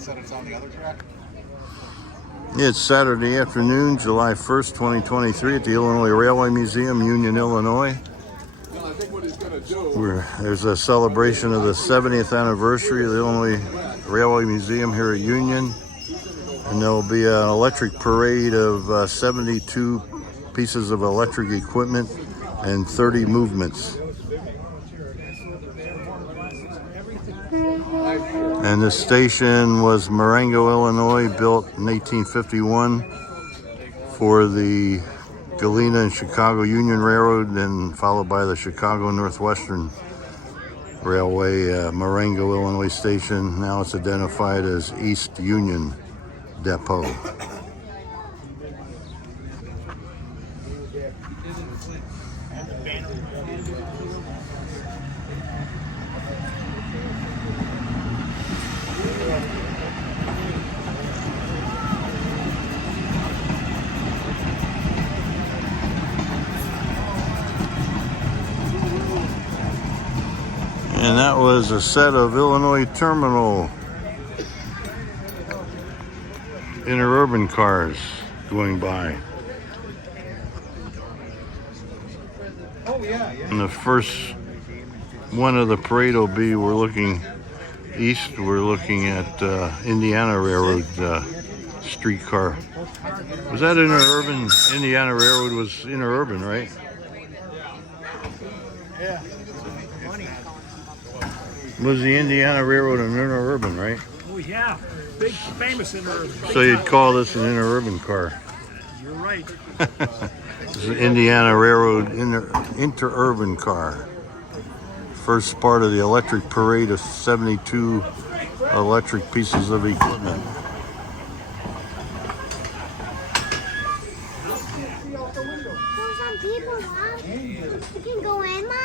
said it's on the other track? It's Saturday afternoon, July 1st, 2023 at the Illinois Railway Museum, Union, Illinois. There's a celebration of the 70th anniversary of the Illinois Railway Museum here at Union. And there will be an electric parade of 72 pieces of electric equipment and 30 movements. And this station was Marengo, Illinois, built in 1851 for the Galena and Chicago Union Railroad, and followed by the Chicago Northwestern Railway, Marengo, Illinois station. Now it's identified as East Union Depot. And that was a set of Illinois Terminal interurban cars going by. And the first one of the parade will be, we're looking east, we're looking at Indiana Railroad streetcar. Was that interurban? Indiana Railroad was interurban, right? Yeah. Was the Indiana Railroad an interurban, right? Oh yeah, big famous interurban. So you'd call this an interurban car. You're right. This is an Indiana Railroad interurban car. First part of the electric parade of 72 electric pieces of equipment. There's some people, Mom. You can go in, Mom.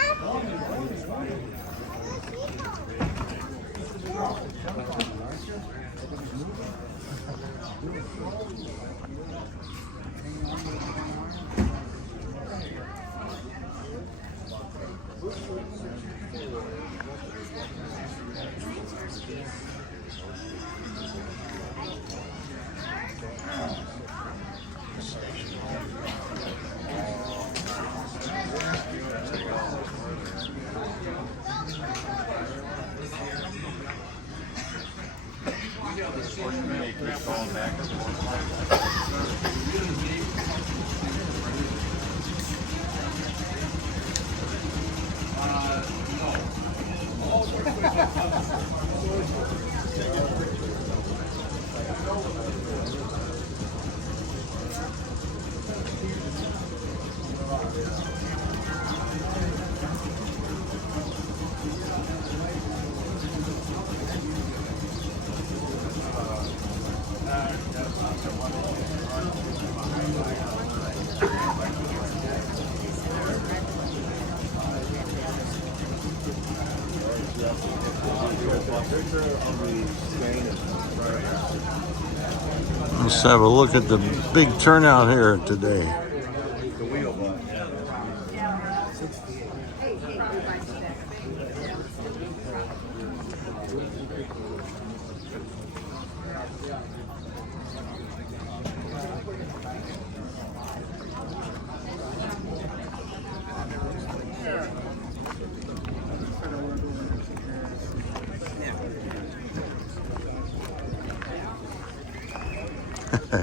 Let's have a look at the big turnout here today.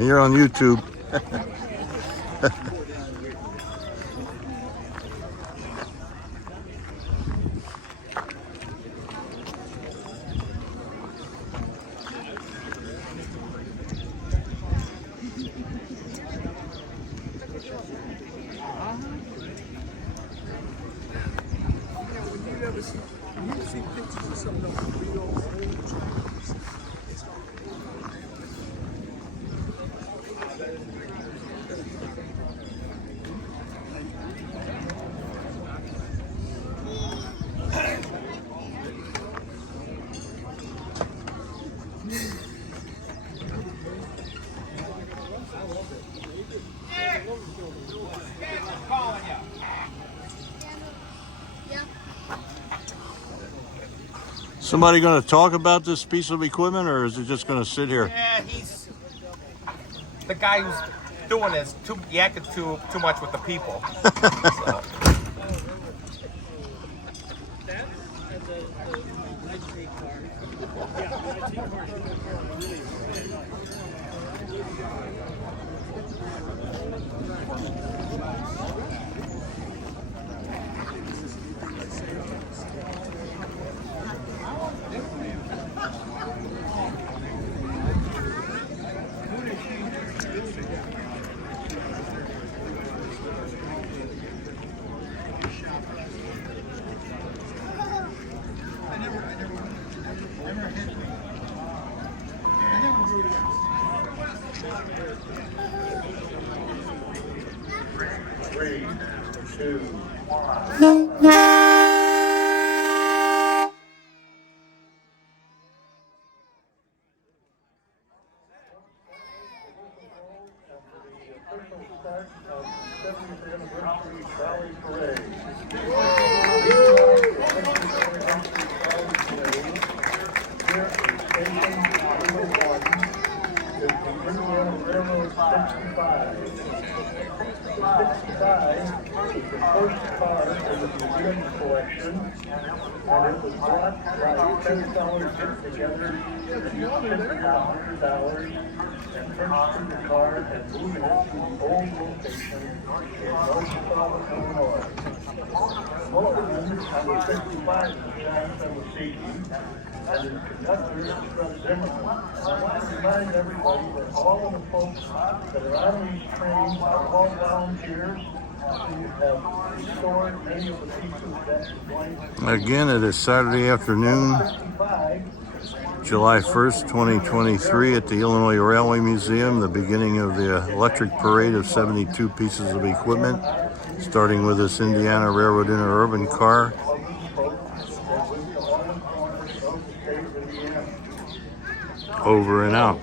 You're on YouTube. Somebody going to talk about this piece of equipment, or is it just going to sit here? Yeah, he's the guy who's doing this. He acted too much with the people. So. Three, two, one. The first car in the museum collection, and it was bought by 10 sellers get together and $100 and purchasing the car and moving it to the old location in North Illinois. Most of them on the 65 Jackson was seeking, and his conductor is Fred Zimmerman. I want to remind everybody that all of the folks that are on these trains are all volunteers. Again, it is Saturday afternoon, July 1st, 2023 at the Illinois Railway Museum, the beginning of the electric parade of 72 pieces of equipment, starting with this Indiana Railroad interurban car. Over and out.